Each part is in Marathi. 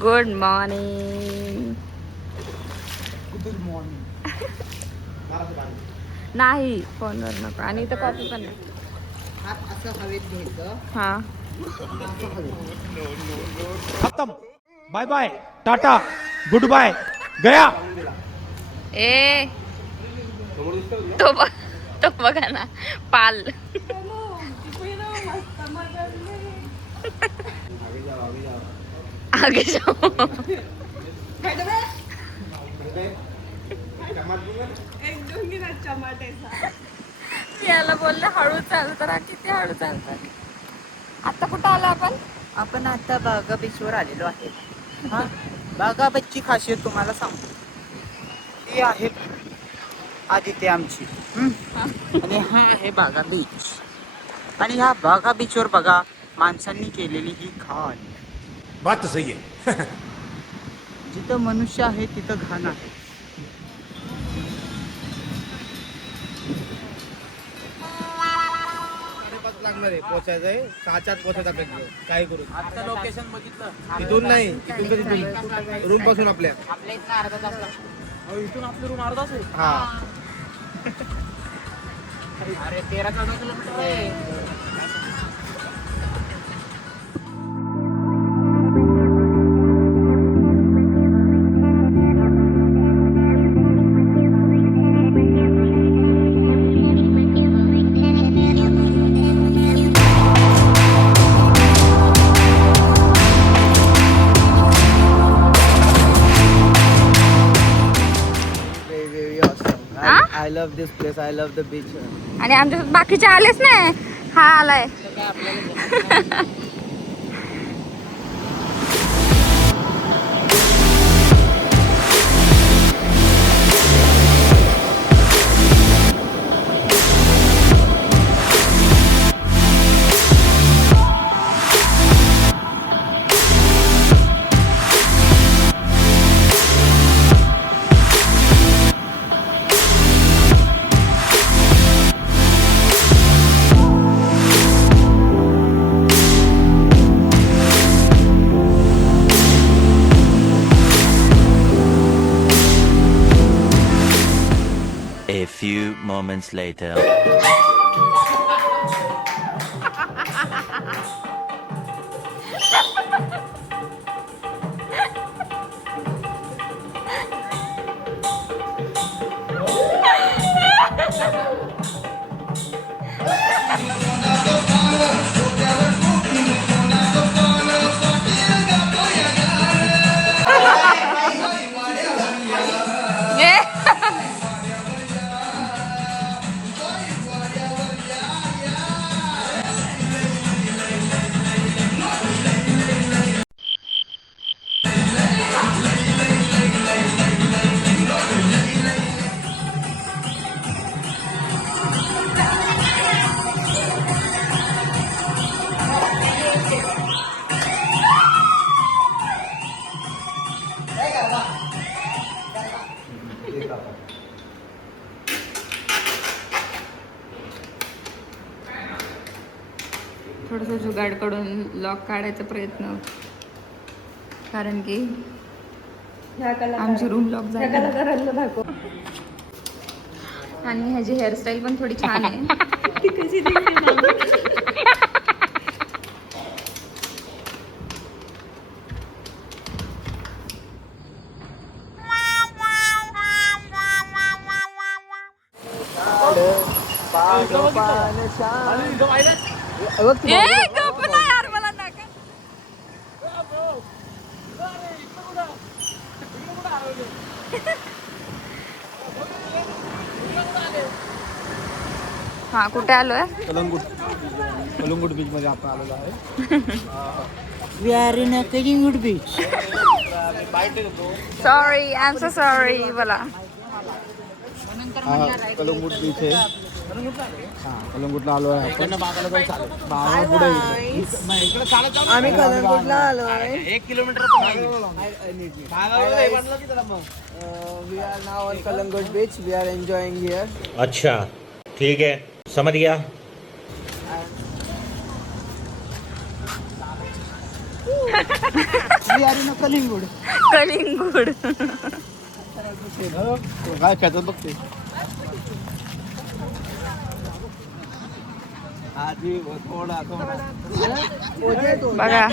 Good morning. Good morning. नाही फोनवर नको. आणि इथं कॉफी पण नाही. हात असं हवेत घ्यायचं. हा खत्म. Bye bye tata good bye गया. ए तो बघा ना पाल. आगे जाओ. मी याला बोलले हळू चाल तर किती हळू चालतात. आता कुठं आलो आपण? आपण आता बागा बीचवर आलेलो आहे. हा बागा बीचची खासियत तुम्हाला सांगतो. ही आहे आदित्य आमची. आणि हा आहे बागा बीच. आणि ह्या बागा बीचवर बघा माणसांनी केलेली ही घाण. बात तो सही है. जिथं मनुष्य आहे तिथं घाण आहे. लागणार आहे पोहोचायचंय 6:00 पोहोचायचा प्रयत्न काय करू. आता लोकेशन बघितलं. इथून नाही इथून तर तिथून रूम पासून आपल्या इथून अर्धा तास लागतो. इथून आपली रूम अर्धा तास आहे. हा अरे 13-14 किलोमीटर आहे. I love this place. I love the beach. आणि आमच्या बाकीचे आलेच नाही. हा आलाय. A few moments later. थोडंसं जुगाड कडून लॉक काढायचा प्रयत्न. कारण की आमची रूम लॉक झाली. आणि ह्याची हेअरस्टाईल पण थोडी छान आहे. गप ना यार मला नका. हा कुठे आलोय? कलंगूट बीच मध्ये आपण आलेलो आहे. We are in a Kalingut beach. Sorry I am so sorry. बोला. कलंगूट बीच आहे. हा कलंगूटला आलो आहे आपण. बागा पुढे आम्ही कलंगूटला आलोय. 1 kilometre. We are now on Kalangut beach. We are enjoying here. अच्छा ठीक है समझ गया. बिहारी ना कलिंगूड. कलिंगूड. काय खेळतात बघते आधी थोडा बघा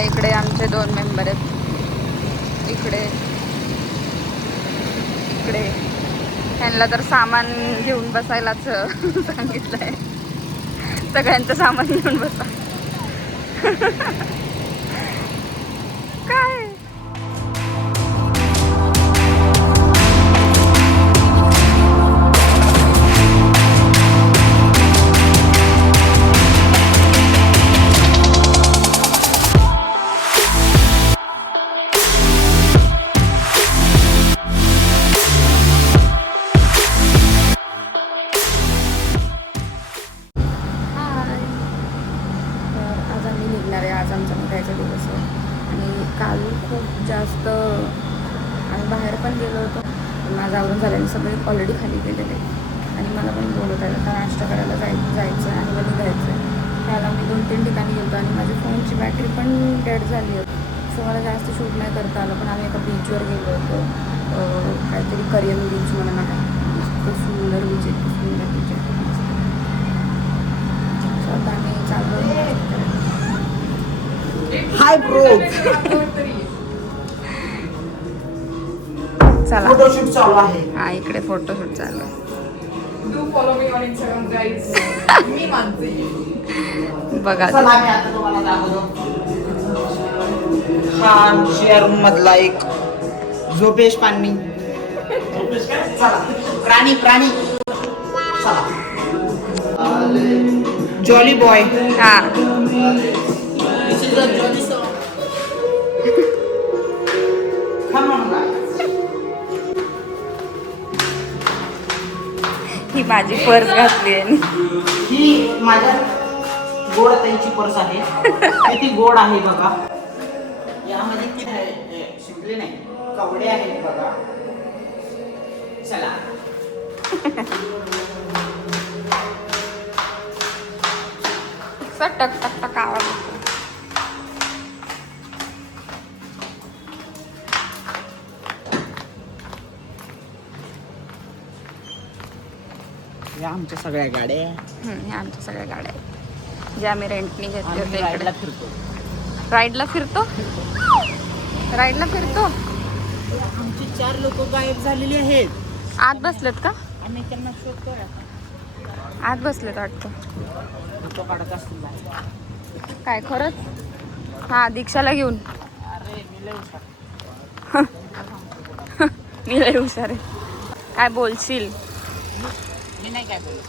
इकडे आमचे 2 मेंबर आहेत. इकडे ह्यांना तर सामान घेऊन बसायलाच सांगितलंय. सगळ्यांचं सामान घेऊन बसा. काय आज आमचा निघायचा दिवस आहे आणि काल खूप जास्त आम्ही बाहेर पण गेलो होतो. माझं आवरून झाल्याने सगळे ऑलरेडी खाली गेलेले आणि मला पण बोलत आहे का नाश्ता करायला जायचं आणि मग निघायचं आहे. त्याला मी 2-3 ठिकाणी गेलो आणि माझ्या फोनची बॅटरी पण डेड झाली होती. सो मला जास्त शूट नाही करता आलं. पण आम्ही एका बीचवर गेलो होतो. काहीतरी करियन बीच म्हणून आहे. इतकं सुंदर बीच आहे, इतकं सुंदर बीच आहे. सो आता आम्ही चाललो. Hi bro. चला फोटोशूट चालू आहे. हा इकडे फोटोशूट चालू आहे. बघा चला मी आता तुम्हाला दाखवतो. हा आमच्या रूम मधला एक झोपेश प्राणी. चला प्राणी चला. Jolly boy. हा This is a jolly song. Come on guys. ही माझी पर्स घातली आहे. ही माझ्या गोड ताईची पर्स आहे. किती गोड आहे बघा. यामध्ये किती आहे शिंपले नाही कवडे आहेत बघा. चला टक टक टक आवाज येतो. या आमच्या सगळ्या गाड्या. ह्या आमच्या सगळ्या गाड्या आहेत ज्या आम्ही रेंटनी घेतले होते. राईडला इकडे फिरतो. राईडला फिरतो. आमची 4 लोक गायब झालेली आहेत. आत बसलेत का? आम्ही त्यांना शोधतोय. आत बसलेत वाटतं. फोटो काढत असतील. काय खरंच? हा दीक्षाला घेऊन. अरे मी लय हुशार. मी लय हुशार आहे. काय बोलशील? मी नाही काय बोलू.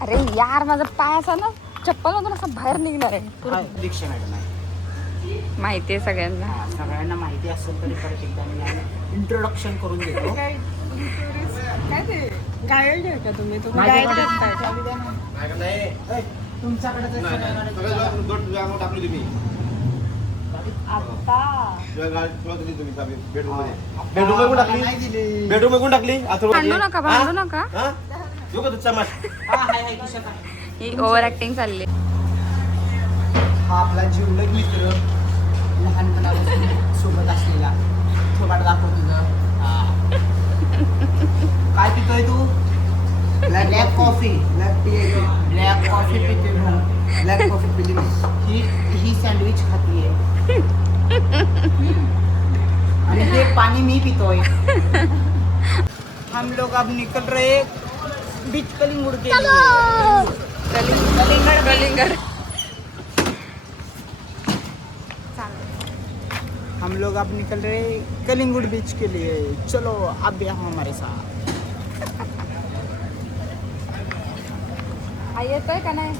अरे यार माझा पाय असा ना चप्पल मधून असं बाहेर निघणार आहे. दीक्षा मॅडम आहे. माहिती आहे सगळ्यांना. सगळ्यांना माहिती असेल तरी परत एकदा मी इंट्रोडक्शन करून देतो. काय ते गायड आहे का तुम्ही माझ्याकडे गायड असताय तुमच्याकडे टाकली तुम्ही आता बेडरूम टाकली भांडू नका भांडू नका. ही ओव्हर ऍक्टिंग चालली. हा आपला जीवलग मित्र लहानपणापासून सोबत असलेला. थोबाट दाखव तुझं. काय पितोय तू? Black coffee. ब्लॅक कॉफी पिते भाऊ. ब्लॅक कॉफी पिली ही सँडविच खातीये आणि हे पाणी मी पितोय. हम लोग अब निकल रहे बीच कलिंगुड के लिए. कलिंगड. हम लोग अब निकल रहे कलिंगुड बीच के लिए. चलो अब यहाँ हमारे साथ. आई येतोय का नाही?